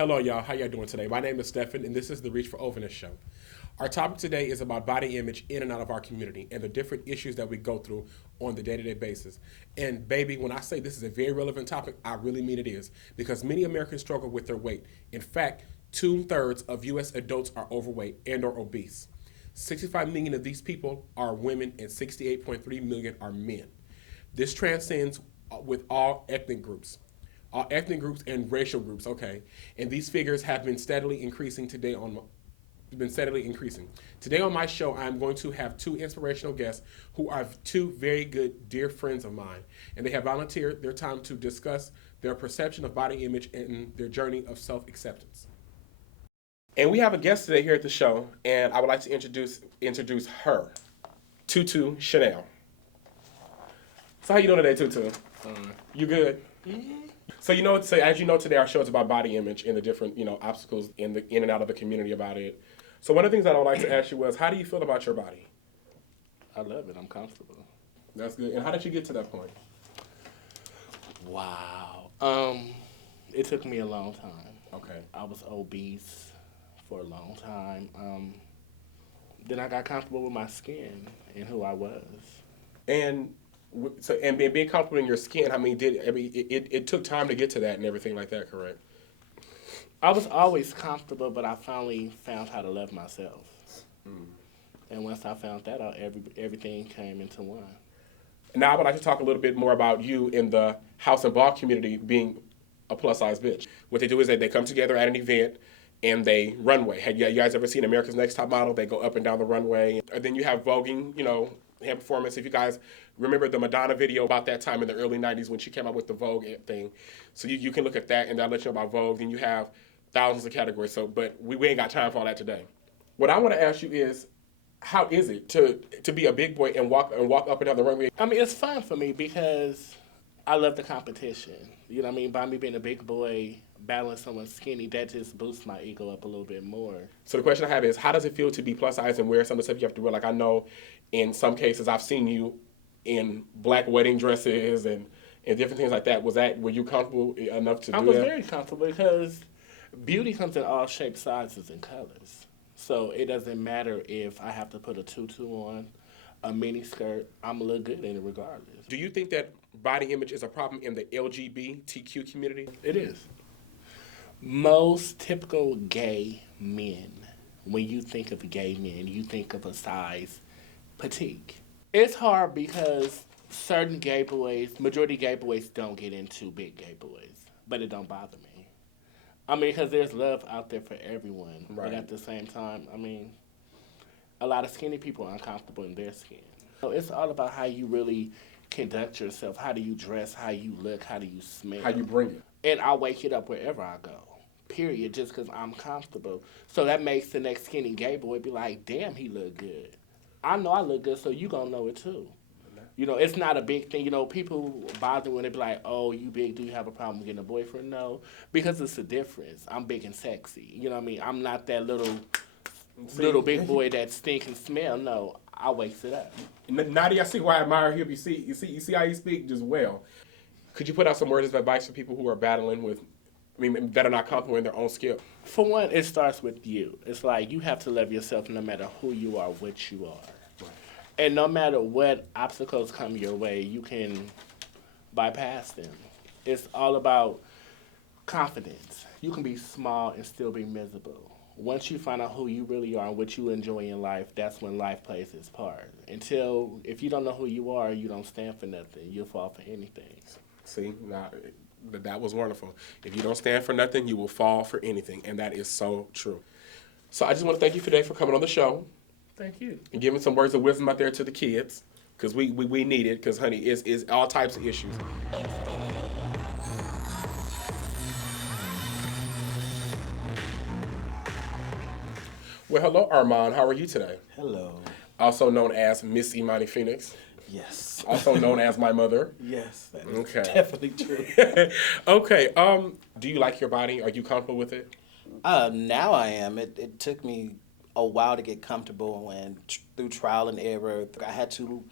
Hello, y'all. How y'all doing today? My name is Stephan, and this is the Reach for Ovahness show. Our topic today is about body image in and out of our community and the different issues that we go through on the day-to-day basis. And baby, when I say this is a very relevant topic, I really mean it is, because many Americans struggle with their weight. In fact, 2/3 of U.S. adults are overweight and or obese. 65 million of these people are women and 68.3 million are men. This transcends with all ethnic groups and racial groups, okay? And these figures have been steadily increasing Today on my show, I'm going to have two inspirational guests who are two very good dear friends of mine, and they have volunteered their time to discuss their perception of body image and their journey of self-acceptance. And we have a guest today here at the show, and I would like to introduce her, TuTu Chanel. So how you doing today, TuTu? You good? Mm-hmm. So as you know, today our show is about body image and the different obstacles in and out of the community about it. So one of the things that I would like to ask you was, how do you feel about your body? I love it. I'm comfortable. That's good. And how did you get to that point? Wow. It took me a long time. Okay. I was obese for a long time. Then I got comfortable with my skin and who I was. And being comfortable in your skin, it took time to get to that and everything like that, correct? I was always comfortable, but I finally found how to love myself. Mm. And once I found that out, everything came into one. Now I would like to talk a little bit more about you in the house and ball community being a plus-size bitch. What they do is they come together at an event and they runway. Have you guys ever seen America's Next Top Model? They go up and down the runway. And then you have voguing, hand performance. If you guys remember the Madonna video about that time in the early 90s when she came out with the Vogue thing. So you can look at that and that'll let you know about Vogue. Then you have thousands of categories. But we ain't got time for all that today. What I want to ask you is, how is it to be a big boy and walk up and down the runway? I mean, it's fun for me because I love the competition. You know what I mean? By me being a big boy, battling someone skinny, that just boosts my ego up a little bit more. So the question I have is, how does it feel to be plus size and wear some of the stuff you have to wear? Like, I know in some cases I've seen you in black wedding dresses and different things like that. Were you comfortable enough to do that? I was very comfortable because beauty comes in all shapes, sizes, and colors. So it doesn't matter if I have to put a tutu on, a mini skirt, I'm going to look good in it regardless. Do you think that body image is a problem in the LGBTQ community? It is. Most typical gay men, when you think of gay men, you think of a size petite. It's hard because certain gay boys, majority gay boys don't get into big gay boys, but it don't bother me. I mean, because there's love out there for everyone. Right. But at the same time, I mean, a lot of skinny people are uncomfortable in their skin. So it's all about how you really conduct yourself. How do you dress? How you look? How do you smell? How you bring it. And I wake it up wherever I go, period, just because I'm comfortable. So that makes the next skinny gay boy be like, damn, he look good. I know I look good, so you going to know it too. It's not a big thing. People bother when they be like, oh, you big, do you have a problem getting a boyfriend? No, because it's a difference. I'm big and sexy. You know what I mean? I'm not that little big boy that stink and smell. No, I wakes it up. Nadia, I see why I admire him. You see how you speak just well. Could you put out some words of advice for people who are battling with, that are not comfortable in their own skin? For one, it starts with you. It's like you have to love yourself no matter who you are, what you are. Right. And no matter what obstacles come your way, you can bypass them. It's all about confidence. You can be small and still be miserable. Once you find out who you really are and what you enjoy in life, that's when life plays its part. If you don't know who you are, you don't stand for nothing. You'll fall for anything. See, that was wonderful. If you don't stand for nothing, you will fall for anything, and that is so true. So I just want to thank you today for coming on the show. Thank you. And giving some words of wisdom out there to the kids, because we need it, because, honey, it's all types of issues. Well, hello, Armond. How are you today? Hello. Also known as Miss Imani Phoenix. Yes. Also known as my mother. Yes, that is definitely true. Okay. Do you like your body? Are you comfortable with it? Now I am. It took me a while to get comfortable, and through trial and error, I had to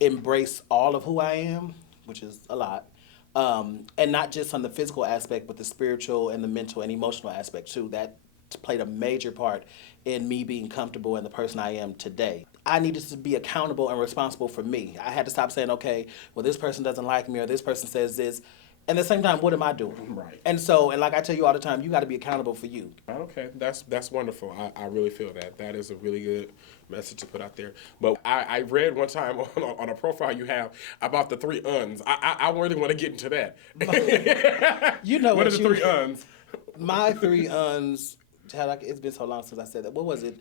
embrace all of who I am, which is a lot. And not just on the physical aspect, but the spiritual and the mental and emotional aspect too. That played a major part in me being comfortable and the person I am today. I needed to be accountable and responsible for me. I had to stop saying, okay, well, this person doesn't like me or this person says this. And at the same time, what am I doing? Right. And so, and like I tell you all the time, you got to be accountable for you. Okay, that's wonderful. I really feel that. That is a really good message to put out there. But I read one time on a profile you have about the 3 uns. I really want to get into that. You know what what are the you- 3 uns? My 3 uns, it's been so long since I said that. What was it?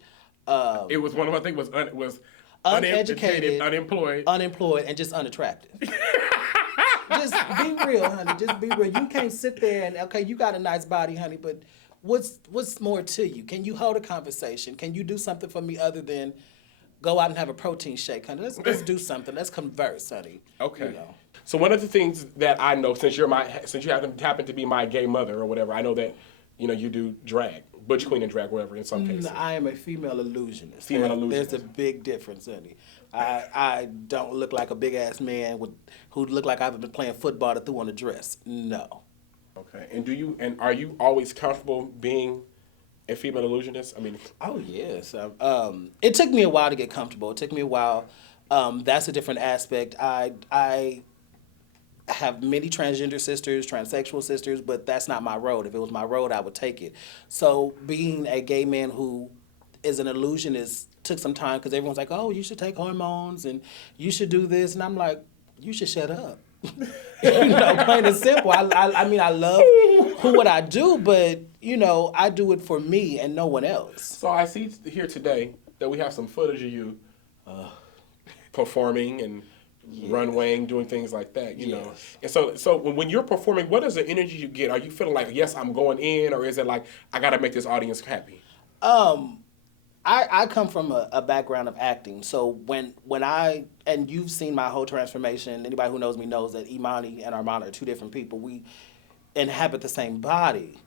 It was one of, I think was Uneducated, unemployed. Unemployed, and just unattractive. Just be real, honey. Just be real. You can't sit there and, okay, you got a nice body, honey, but what's more to you? Can you hold a conversation? Can you do something for me other than go out and have a protein shake, honey? Let's do something. Let's converse, honey. Okay. You know. So one of the things that I know, since you happen to be my gay mother or whatever, I know that you do drag, butch queen and drag, whatever. In some cases, I am a female illusionist. Female illusionist. There's a big difference, honey. I don't look like a big ass man who look like I've been playing football that threw on a dress. No. Okay. And are you always comfortable being a female illusionist? I mean, Oh yes. It took me a while to get comfortable. It took me a while. That's a different aspect. I have many transgender sisters, transsexual sisters, but that's not my road. If it was my road, I would take it. So being a gay man who is an illusionist took some time because everyone's like, oh, you should take hormones and you should do this. And I'm like, you should shut up. Plain and simple. I mean, I love what I do, but, I do it for me and no one else. so I see here today that we have some footage of you performing and runwaying, doing things like that, you know. And so when you're performing, what is the energy you get? Are you feeling like, yes, I'm going in, or is it like, I got to make this audience happy? I come from a background of acting, so when and you've seen my whole transformation. Anybody who knows me knows that Imani and Armond are 2 different people. We inhabit the same body,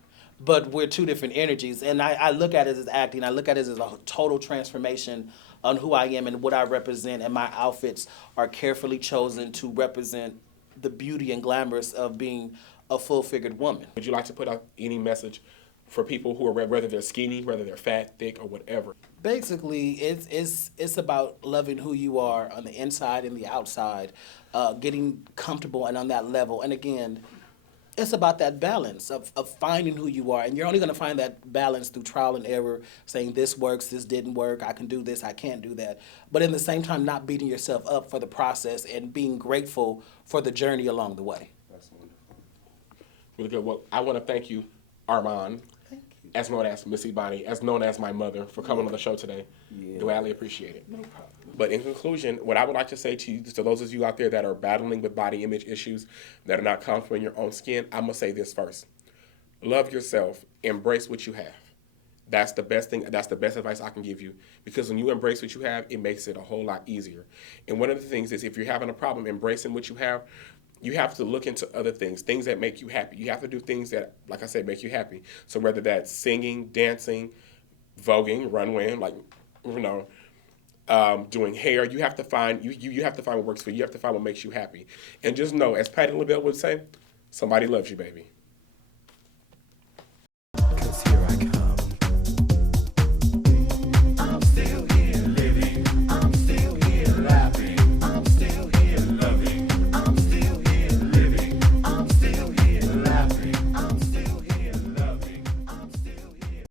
but we're 2 different energies. And I look at it as acting. I look at it as a total transformation on who I am and what I represent. And my outfits are carefully chosen to represent the beauty and glamorous of being a full-figured woman. Would you like to put out any message for people who are, whether they're skinny, whether they're fat, thick, or whatever? Basically, it's about loving who you are on the inside and the outside, getting comfortable and on that level. And again, it's about that balance of finding who you are. And you're only going to find that balance through trial and error, saying this works, this didn't work, I can do this, I can't do that. But in the same time, not beating yourself up for the process and being grateful for the journey along the way. That's wonderful. Really good. Well, I want to thank you, Armond, as known as Miss Imani, as known as my mother, for coming on the show today. Yeah. Gladly appreciate it. No problem. But in conclusion, what I would like to say to you, to those of you out there that are battling with body image issues, that are not comfortable in your own skin, I'm going to say this first. Love yourself. Embrace what you have. That's the best thing. That's the best advice I can give you. Because when you embrace what you have, it makes it a whole lot easier. And one of the things is, if you're having a problem embracing what you have to look into other things that make you happy. You have to do things that, like I said, make you happy. So whether that's singing, dancing, voguing, runwaying, doing hair, you have to find you have to find what works for you. You have to find what makes you happy. And just know, as Patti LaBelle would say, somebody loves you, baby.